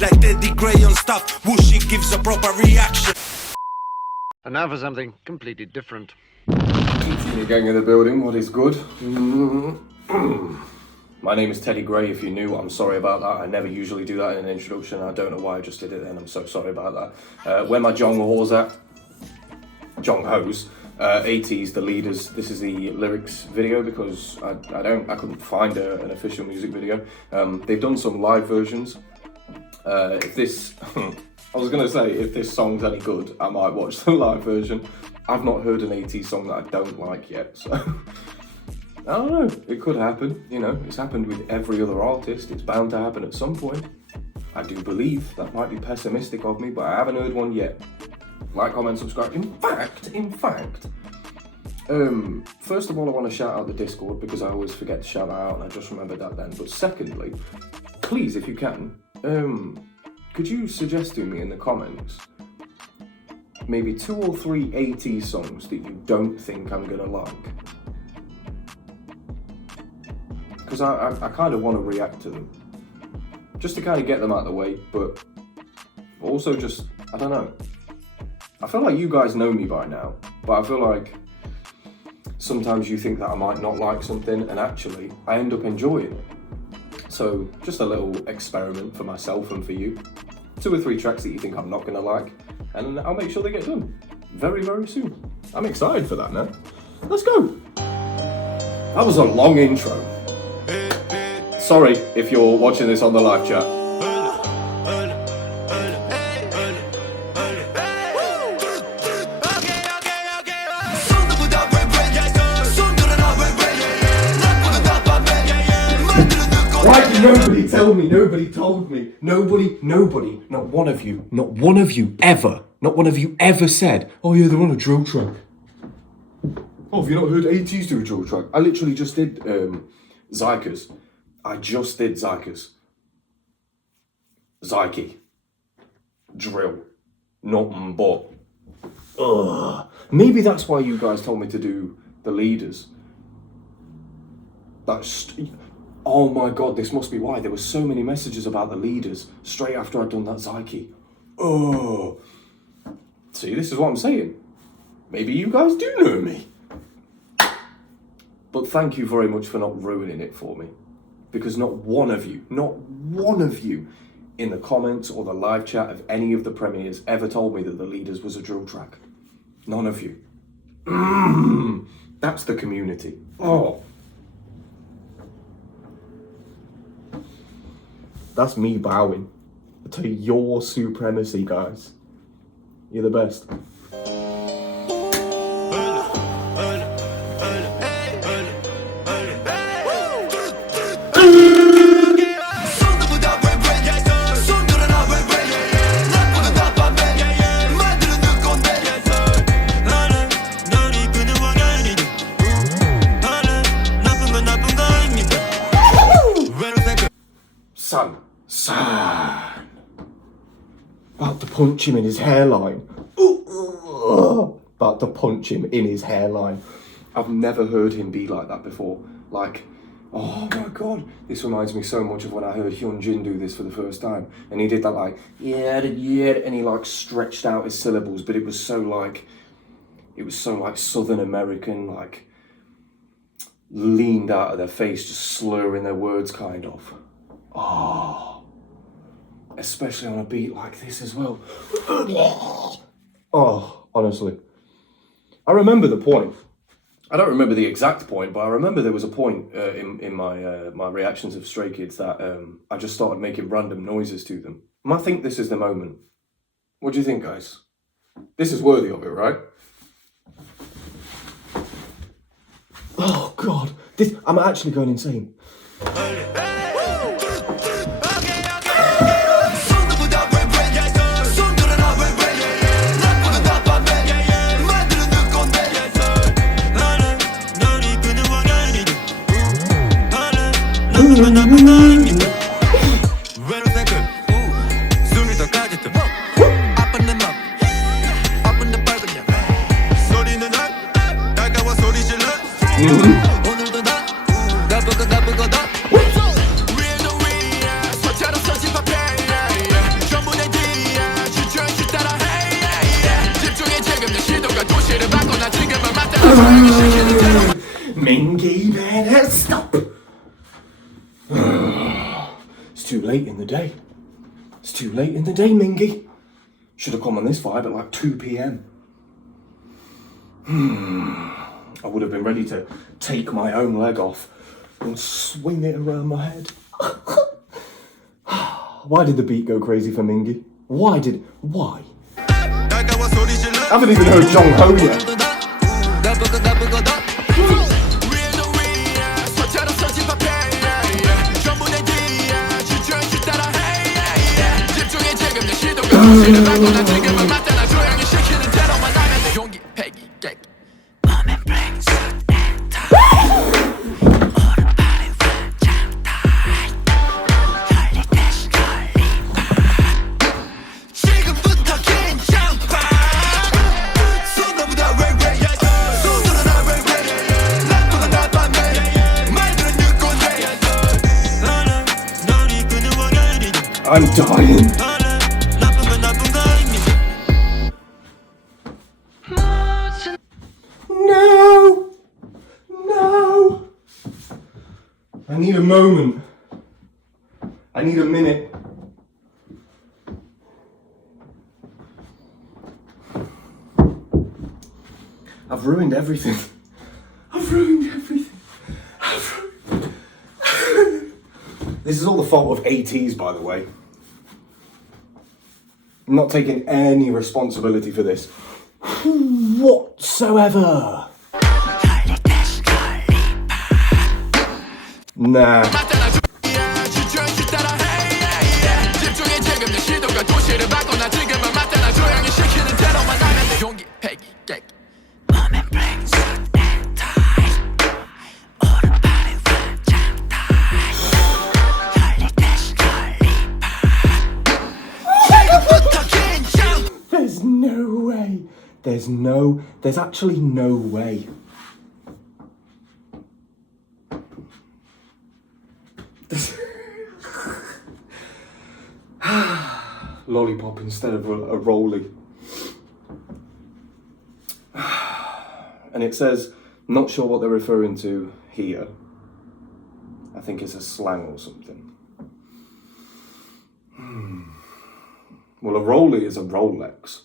Like TeddyGrey on stuff, Whooshy gives a proper reaction. And now for something completely different. Continue gang in the building, what is good? My name is TeddyGrey, if you're new, I'm sorry about that. I never usually do that in an introduction. I don't know why I just did it then, I'm so sorry about that. Where my Jong Ho's at? Jong Ho's. ATEEZ, the leaders. This is the lyrics video because I couldn't find an official music video. They've done some live versions. If this, I was gonna say, if this song's any good, I might watch the live version. I've not heard an ATEEZ song that I don't like yet, so I don't know, it could happen, you know, it's happened with every other artist, it's bound to happen at some point. I do believe, that might be pessimistic of me, but I haven't heard one yet. Like, comment, subscribe. In fact, first of all, I want to shout out the Discord because I always forget to shout that out and I just remembered that then. But secondly, please, if you can, could you suggest to me in the comments maybe 2 or 3 ATEEZ songs that you don't think I'm gonna like? Because I kind of want to react to them. Just to kind of get them out of the way, but also just, I don't know. I feel like you guys know me by now, but I feel like sometimes you think that I might not like something and actually I end up enjoying it. So just a little experiment for myself and for you. 2 or 3 tracks that you think I'm not gonna like, and I'll make sure they get done very, very soon. I'm excited for that now. Let's go. That was a long intro. Sorry if you're watching this on the live chat. Why did nobody tell me? Nobody told me. Nobody, not one of you ever said, oh yeah, they're on a drill track. Oh, have you not heard ATEEZ do a drill track? I literally just did Zykas. I just did Zykas. Zyke. Drill. Nothing but. Ugh. Maybe that's why you guys told me to do the leaders. Oh my god, this must be why. There were so many messages about the leaders straight after I'd done that Zyke. Oh. See, this is what I'm saying. Maybe you guys do know me. But thank you very much for not ruining it for me. Because not one of you in the comments or the live chat of any of the premieres ever told me that the leaders was a drill track. None of you. That's the community. Oh. That's me bowing to your supremacy, guys. You're the best. Son. About to punch him in his hairline. About to punch him in his hairline. I've never heard him be like that before. Like, oh my god. This reminds me so much of when I heard Hyunjin do this for the first time. And he did that like, yeah, and he like stretched out his syllables, but it was so like Southern American, like leaned out of their face, just slurring their words kind of. Oh. Especially on a beat like this as well. Oh, honestly. I remember the point. I don't remember the exact point, but I remember there was a point in my my reactions of Stray Kids that I just started making random noises to them. And I think this is the moment. What do you think, guys? This is worthy of it, right? Oh, God. I'm actually going insane. Mingy, better stop. It's too late in the day. It's too late in the day, Mingy. Should have come on this vibe at like 2 p.m. I would have been ready to take my own leg off and swing it around my head. Why did the beat go crazy for Mingy? Why? I haven't even heard Jong Ho yet. I'm dying. No. I need a moment. I need a minute. I've ruined everything. This is all the fault of ATEEZ, by the way. I'm not taking any responsibility for this whatsoever. Nah. There's no way. There's actually no way. Lollipop instead of a rolly. And it says, not sure what they're referring to here. I think it's a slang or something. Well, a rolly is a Rolex.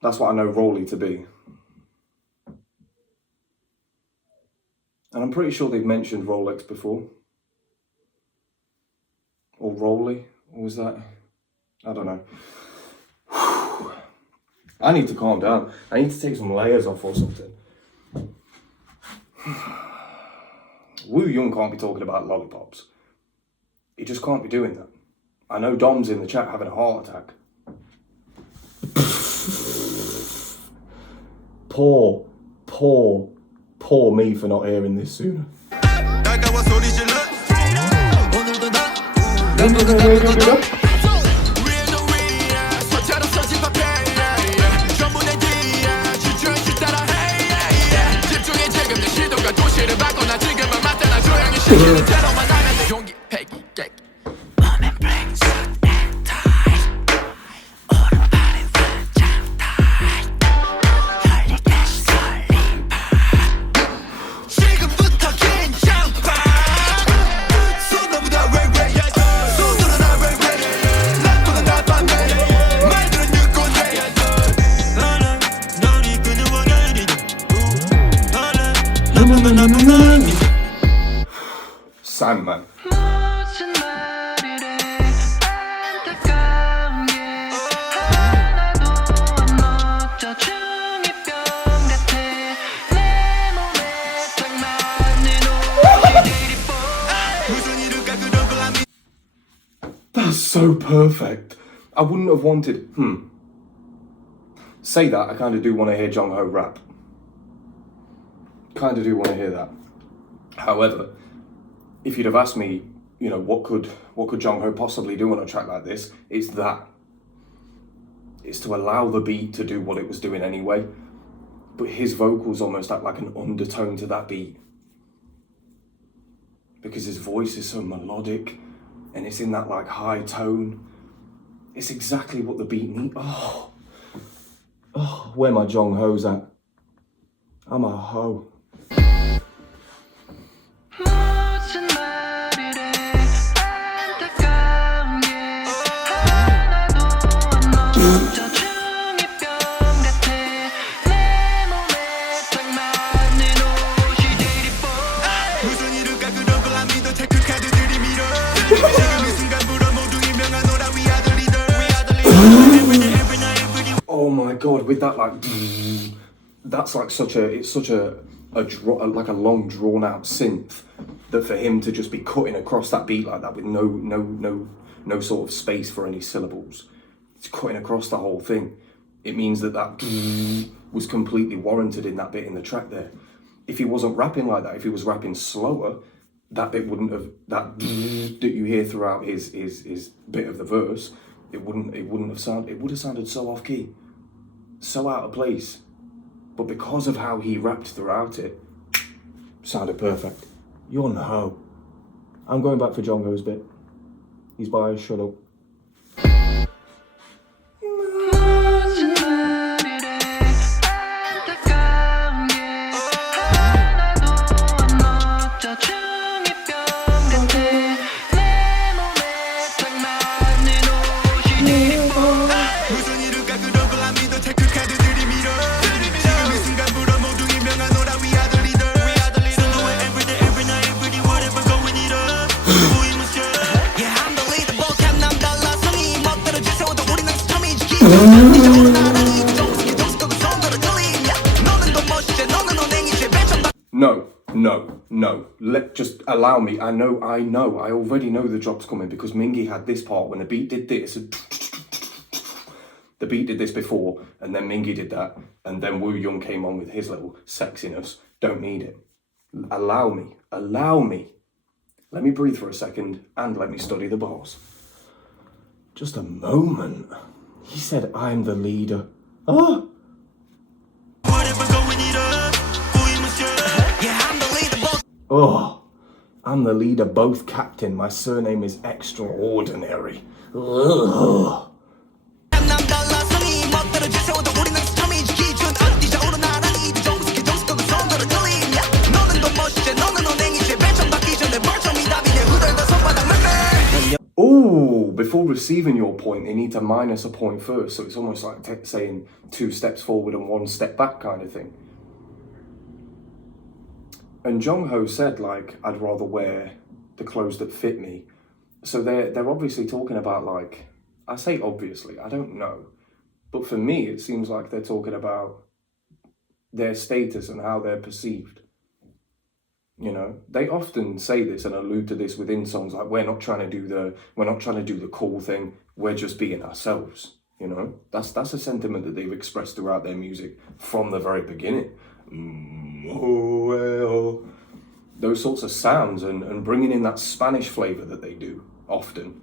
That's what I know rolly to be. And I'm pretty sure they've mentioned Rolex before. Or rolly, or was that? I don't know. I need to calm down. I need to take some layers off or something. Woo Young can't be talking about lollipops. He just can't be doing that. I know Dom's in the chat having a heart attack. Poor me for not hearing this sooner. Sandman. That's so perfect. I wouldn't have wanted. Say that, I kind of do want to hear Jong Ho rap. Kind of do want to hear that. However, if you'd have asked me, you know, what could Jong Ho possibly do on a track like this, it's that. It's to allow the beat to do what it was doing anyway, but his vocals almost act like an undertone to that beat. Because his voice is so melodic, and it's in that like high tone. It's exactly what the beat needs. Oh, where my Jong Ho's at. I'm a hoe. Oh my god, with that like, that's like it's such a long drawn out synth that for him to just be cutting across that beat like that with no sort of space for any syllables, it's cutting across the whole thing. It means that was completely warranted in that bit in the track there. If he wasn't rapping like that, if he was rapping slower, that bit wouldn't have, that you hear throughout his bit of the verse, it wouldn't have sounded, it would have sounded so off key, so out of place. But because of how he rapped throughout it, sounded perfect. You're no hoe. I'm going back for Jongo's bit. He's biased, shut up. No. Just allow me. I already know the drop's coming because Mingy had this part when the beat did this. The beat did this before, and then Mingy did that, and then Woo Young came on with his little sexiness. Don't need it. Allow me. Let me breathe for a second, and let me study the bars. Just a moment. He said, I'm the leader. Oh! Oh, I'm the leader, both captain. My surname is extraordinary. Ugh. Oh, before receiving your point, they need to minus a point first. So it's almost like saying 2 steps forward and 1 step back kind of thing. And Jongho said, like, I'd rather wear the clothes that fit me. So they're obviously talking about, like, I say obviously, I don't know. But for me, it seems like they're talking about their status and how they're perceived. You know, they often say this and allude to this within songs, like, we're not trying to do the cool thing, we're just being ourselves. You know, that's a sentiment that they've expressed throughout their music from the very beginning. Those sorts of sounds and bringing in that Spanish flavour that they do often,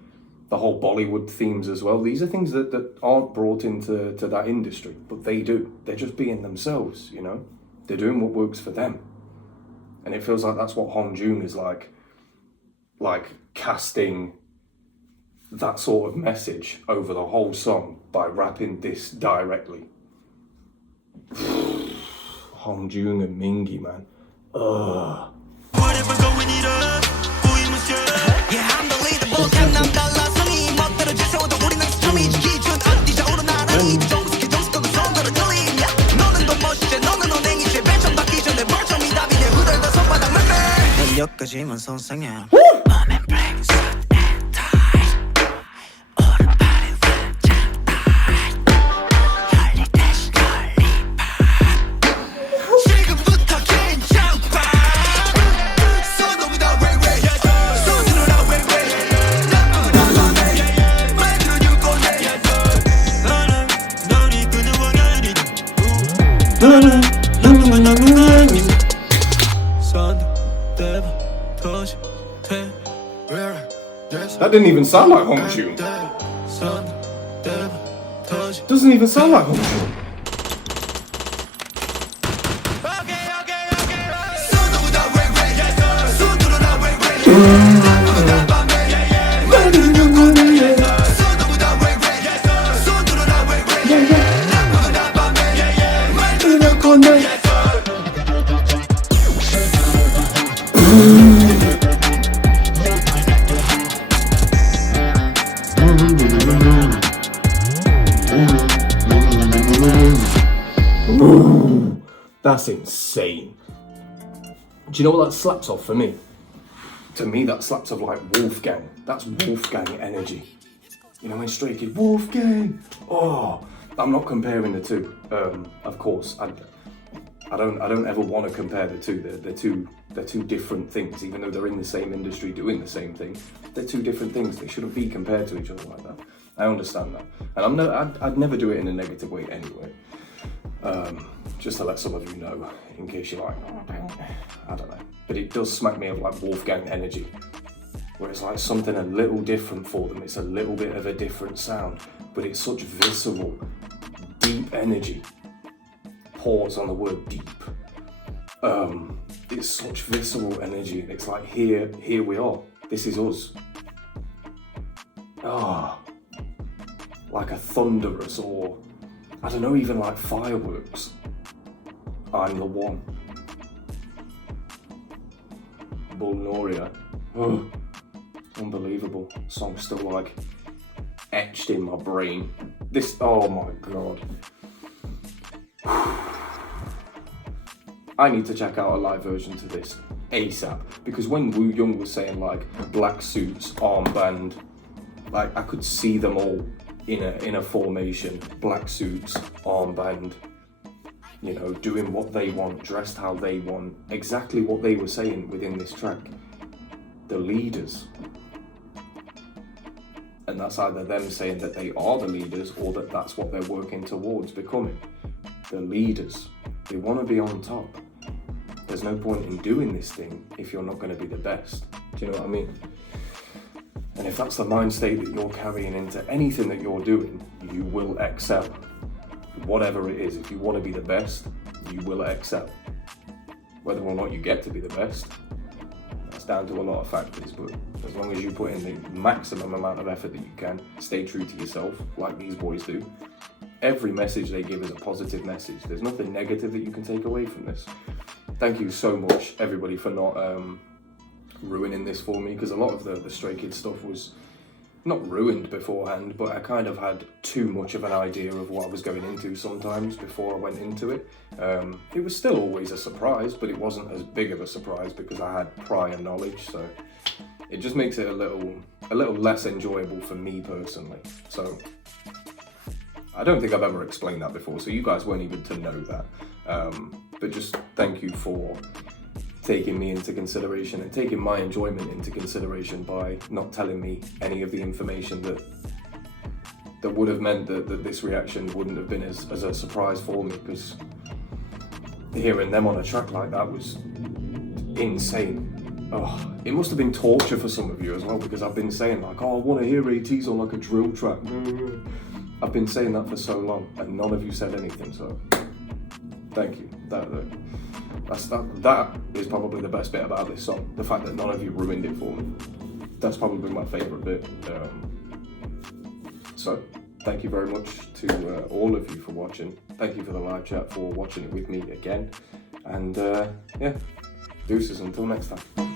the whole Bollywood themes as well. These are things that aren't brought into that industry, but they do. They're just being themselves, you know. They're doing what works for them, and it feels like that's what Hong Joon is like casting that sort of message over the whole song by rapping this directly. Hong Joon and Mingy, man. Ugh. That didn't even sound like Hong Joon. Doesn't even sound like Hong Joon. That's insane. Do you know what that slaps off for me? To me, that slaps off like Wolfgang. That's Wolfgang energy. You know, when Stray Kids, Wolfgang. Oh, I'm not comparing the two. Of course, I don't ever want to compare the two. They're two different things, even though they're in the same industry doing the same thing. They're two different things. They shouldn't be compared to each other like that. I understand that, and I'd never do it in a negative way anyway. Just to let some of you know, in case you're like, oh, I don't know. But it does smack me of like Wolfgang energy, where it's like something a little different for them. It's a little bit of a different sound, but it's such visceral, deep energy. Pause on the word deep. It's such visceral energy. It's like here we are. This is us. Like a thunderous, or I don't know, even like fireworks. I'm the one. Bulnoria. Oh, unbelievable. Song's still like etched in my brain. This, oh my god. I need to check out a live version to this ASAP, because when Wu Young was saying like black suits, armband, like I could see them all in a formation, black suits, armband, you know, doing what they want, dressed how they want, exactly what they were saying within this track. The leaders. And that's either them saying that they are the leaders, or that that's what they're working towards becoming. The leaders. They want to be on top. There's no point in doing this thing if you're not going to be the best. Do you know what I mean? And if that's the mind state that you're carrying into anything that you're doing, you will excel. Whatever it is, if you want to be the best, you will excel. Whether or not you get to be the best, that's down to a lot of factors, but as long as you put in the maximum amount of effort that you can, stay true to yourself, like these boys do. Every message they give is a positive message. There's nothing negative that you can take away from this. Thank you so much, everybody, for not ruining this for me, because a lot of the Stray Kids stuff was not ruined beforehand, but I kind of had too much of an idea of what I was going into sometimes before I went into it. It was still always a surprise, but it wasn't as big of a surprise because I had prior knowledge, so it just makes it a little less enjoyable for me personally. So I don't think I've ever explained that before, so you guys weren't even to know that. But just thank you for taking me into consideration and taking my enjoyment into consideration by not telling me any of the information that would have meant that this reaction wouldn't have been as a surprise for me, because hearing them on a track like that was insane. Oh, it must have been torture for some of you as well, because I've been saying like, oh, I want to hear ATEEZ on like a drill track. I've been saying that for so long and none of you said anything, so thank you. That is probably the best bit about this song, the fact that none of you ruined it for me. That's probably my favourite bit. So thank you very much to all of you for watching. Thank you for the live chat, for watching it with me again. And yeah, deuces until next time.